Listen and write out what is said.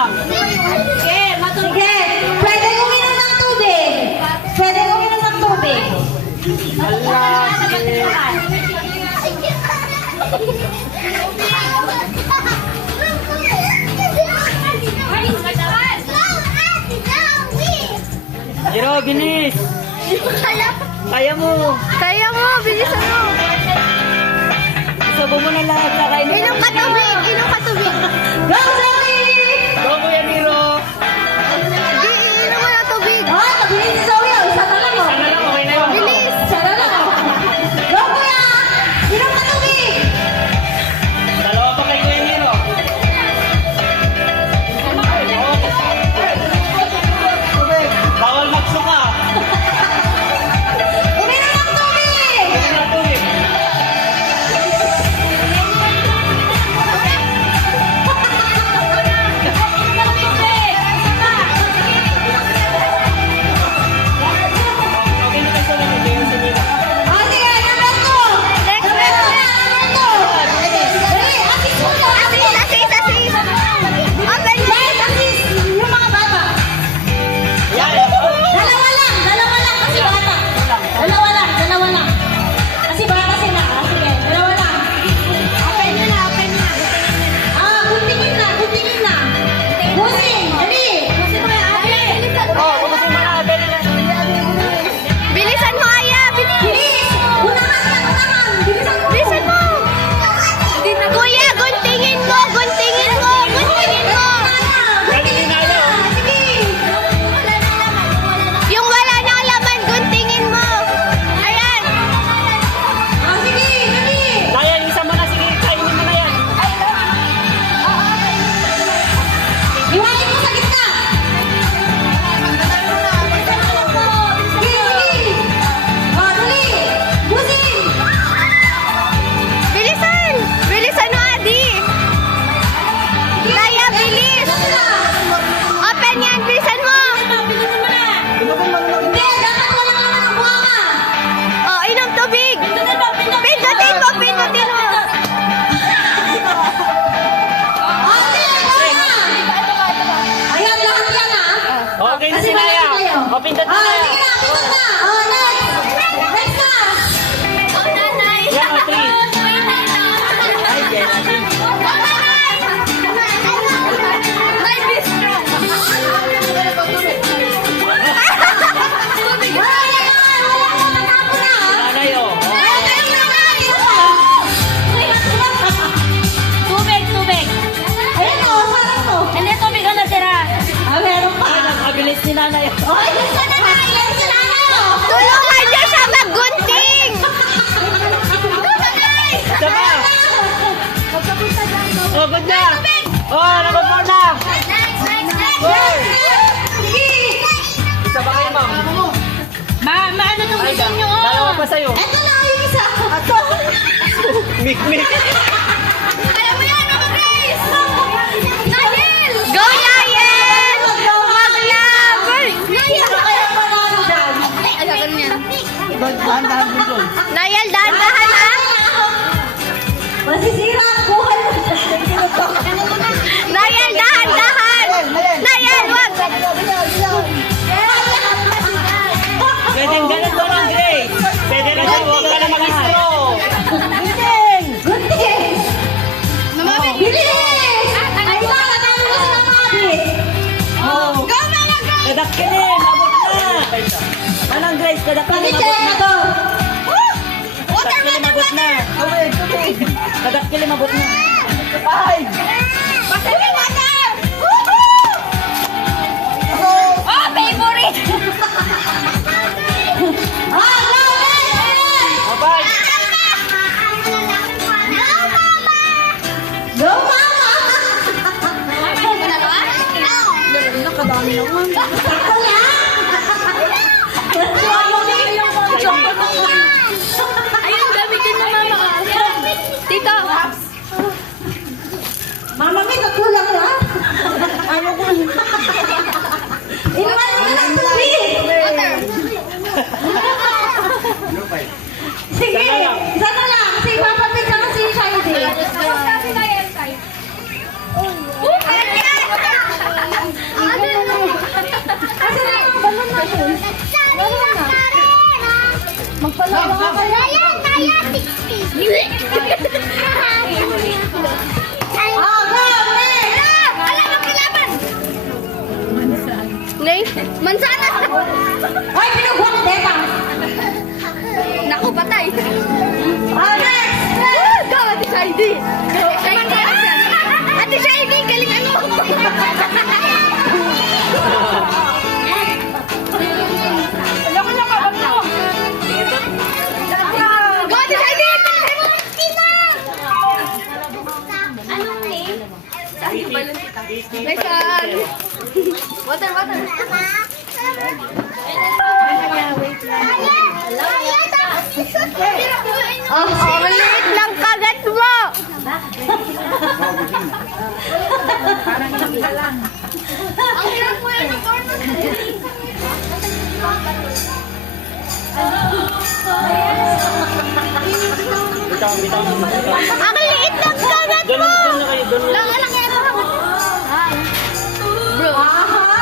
lang. Sige, matulog. Sige, pwede uminom ng tubig. Pwede uminom ng tubig. Ala, sige. Jiro, bilis. Kaya mo. Kaya mo, bilisan mo. Sabo mo na lahat sa kainin. Inom ka tubig, inom ka tubig. Go, Zoe! Go, Kuya Jiro. Di, inom mo na tubig. Oh, mabilis si Zoe. Oh, isa na lang. Oh. Sana lang, okay na yun. Bilis. Isa na lang. Oh. Go, kuya! Inom ka tubig! Dalawa pa kay Kuya Jiro. Bawal magsuka. Uminom ng tubig! Ano na tubig? Okay na kasi lang ito yung sinila. Ah, sige, number 2. Next, Number next. 2. Dali, asis mo na. Asis. Open mo. Yes, asis. Yung mga bata. Yan. Dalawa lang kasi bata. Dalawa lang. Kasi bata sila. Ah, sige, dalawa lang. Open mo na. Ah, guntingin na. Gunting, dali. Oh, kumusta yung mga abel na? Bilisan mo, Aya. Bilis! Unahan. Bilisan mo. Bilisan mo. Kuya, guntingin mo. Guntingin na. Sige. Yung wala nang laman, guntingin mo. Ayan. Ah, sige, dali. Kaya, isa mo na. Sige, kainin mo na yan. Iwain mo sa gitna. Sige. Ah, dali. Busin. Bilisan mo, Adi. Naya, bilis. Open yan, bilisan mo. Hindi, dapat wala ka ng buwaka. Oh, inom tubig. Pindutin mo. Ate, ayan, lahat yan ah. Okay na Kasi si Naya. malaki kayo. O, pindot na Ah, Naya. sige na, pindot na. Oh, next. Next na. Yan, o, 3. Ay, yes. Nanay, o. Tubig. Ayan o, sarap to. Hindi, tubig ang natira. Ah, meron pa. Ay, nakabilis ni Nanay. Oh, ayan ka na na. Ayan ka na na. Tulungan niyo siya maggunting. Isa pa. O, good na. O, number 4 na. Hoy. Isa pa kayo, ma'am. Ano tong Ay, gusto niyo? dalawa pa sa'yo. Eto na yung isa. Ato. Mik. Alam mo yan, ako, Grace! Nayel! Go, Nayel! Mag-love! Nayel, dahan-dahan ha! Masisira ang buhay mo. Nayel, dahan-dahan! Nayel, wag! Pwedeng ganun ko lang, Grace. Pwede na daw, huwag ka na mag-straw. Gunting. Bilis! Ay, wala na yung gusto ng mabit. Oh. Kadakilin, abot na. Manang Grace, kadakilin, abot Pag-check na. na to. Kadakilin, abot na. Kadakilin, abot na. Ay! Oh, favorite! Ah, go, next! Abay! Go, mama! Nakadami naman. Ako lang! Ayun, gamitin na mama. Tito. Mama, may tatlo lang yan. Ayaw ko. Inuman mo na ng tubig. Sige, isa na lang. Kasi ipapapit na kasi yung child eh. Magpalawa ka kaya. Kaya, 60. Oh, go, next! Alam, magkalaban. Mansanas. Hoy, pinugwak, Deka! Naku, patay. Oh, next! Go, Ate Shady. Ate Shady, galing ano? Go, Ate Shady. Anong name? Lesson. Water. Ang liit ng kagat mo. Ang hirap mo yan ng Bitaw. Ang liit ng kagat mo. Doon na kayo, doon na. Lang yan. Bro. Aha!